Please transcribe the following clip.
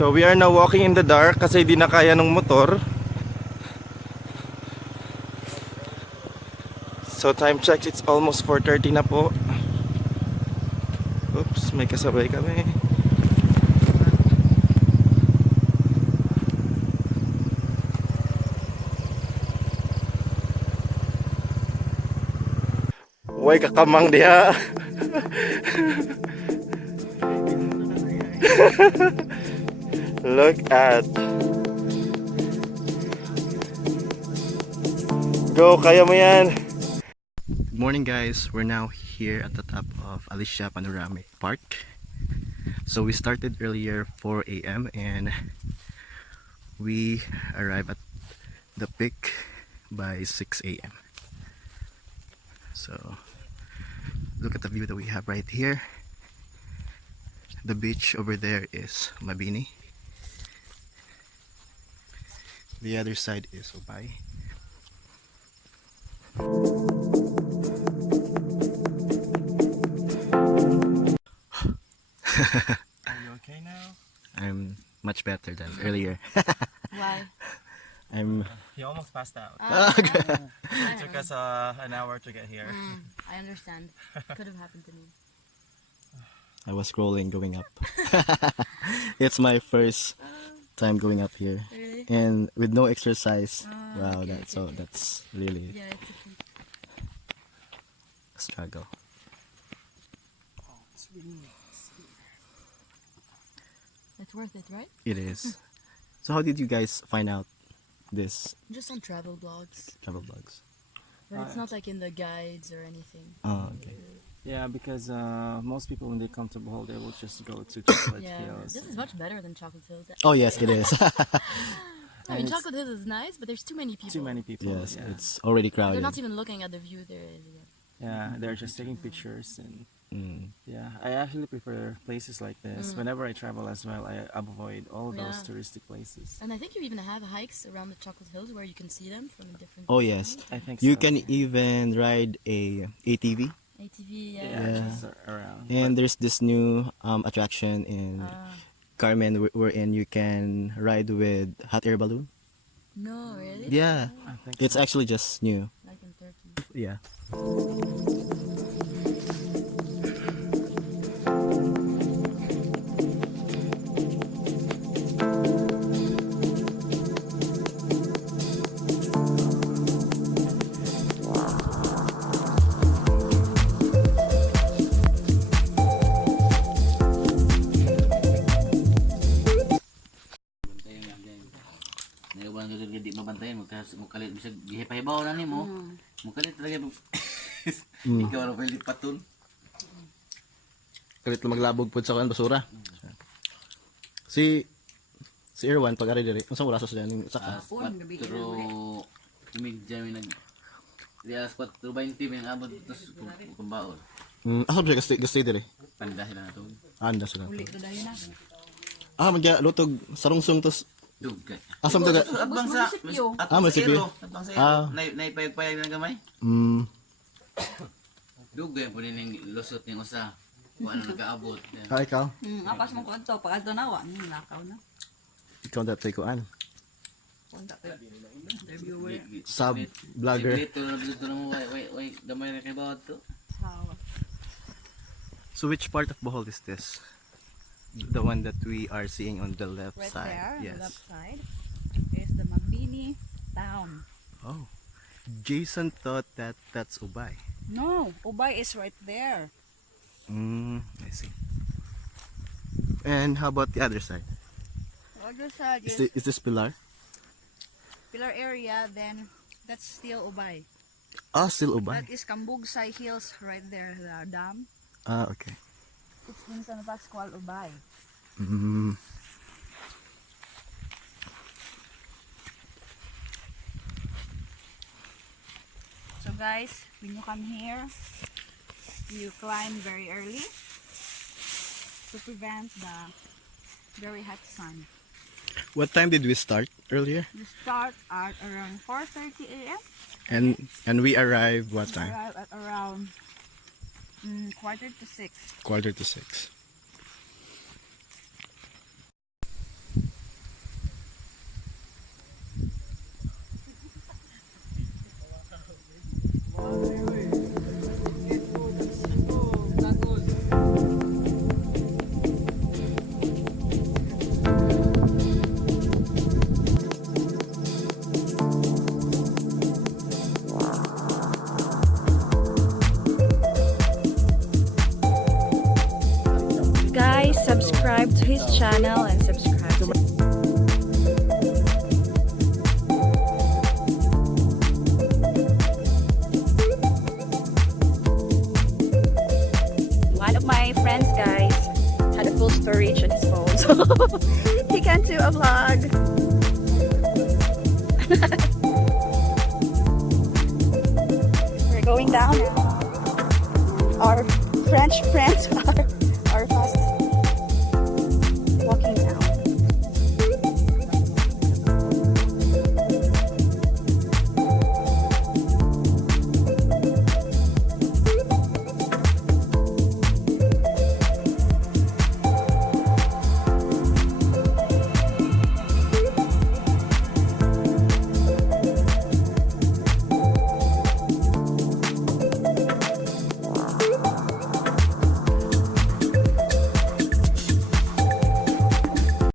So we are now walking in the dark kasi di na kaya ng motor. So time check, it's almost 4:30 na po. Oops, may kasabay kami. Way kakamang diha. Look at. Go, kaya mo yan. Good morning guys, we're now here at the top of Alicia Panoramic Park. So we started earlier 4 a.m. and we arrived at the peak by 6 a.m. So look at the view that we have right here. The beach over there is Mabini. The other side is Ubay. Are you okay now? I'm much better than earlier. Why? He almost passed out. It It took us an hour to get here. I understand. Could have happened to me. I was scrolling going up. It's my first time going up here. Really? And with no exercise. Wow, okay, that's really Yeah, it's okay. a struggle. Oh, it's really sweet. It's worth it, right? It is. So how did you guys find out this Just on travel blogs. travel blogs? But it's not like in the guides or anything. Oh, okay. Yeah, because most people when they come to Bohol, they will just go to Chocolate Yeah, Hills. this is much better than Chocolate Hills. Oh yes, it is. I mean, Chocolate Hills is nice, but there's too many people. Too many people. Yes, yeah. it's already They're crowded. not even looking at the view there is yet. Yeah, they're just taking pictures and Mm. yeah. I actually prefer places like this. Whenever I travel as well, I avoid all those Yeah. touristic places. And I think you even have hikes around the Chocolate Hills where you can see them from a different. Oh yes. I think You so. can even ride a ATV. ATV, Yeah, yeah. just around. And there's this new attraction in Ah. Carmen wherein you can ride with hot air balloon. No, really? Yeah, I think it's so. actually just new. Like in Turkey. Yeah. Naiwan nga gadi mabantayan mo kasi mo kalit bisag gihipahibaw na nimo. Mo kalit talaga ikaw na pwede paton. Kalit maglabog pud sa kan basura. Si Erwan pag ari diri, unsa oras sa ning saka? Pero umigja mi nag Dias 4:20 may abot tos kumbaon. Asa ba gastay diri? Pandahin na to. Anda sila. Magya lutog sarungsong tos Dugay. asam daga. Abang sa munisipyo. Abang sa Ah. naipayag-payag na gamay. Dugay po ning lusot ning usa. Wa na nagaabot. Ka ikaw? Apas mo ko ito, pag ito nawa, nakaw na. Ikaw datay ko an. Punta ko. Interviewer. Sub vlogger. Dito na mo way gamay na kay bawat to. So which part of Bohol is this? The one that we are seeing on the left Right side. there, on Yes. the left side, is the Mabini town. Oh. Jason thought that that's Ubay. No, Ubay is right there. I see. And how about the other side? The other side Is, is is this Pilar? Pilar area, then that's still Ubay. Ah, still Ubay. That is Kambugsay Hills right there, the dam. Ah, okay. It's in San Pascual, Ubay. Mm. So guys, when you come here, you climb very early to prevent the very hot sun. What time did we start earlier? You start at around 4:30 a.m. And we arrived what time? Arrive at around 5:45. 5:45. subscribe to his channel and subscribe to one of my friends, guys, had a full storage on his phone, so he can't do a vlog. We're going down now. Our French friends are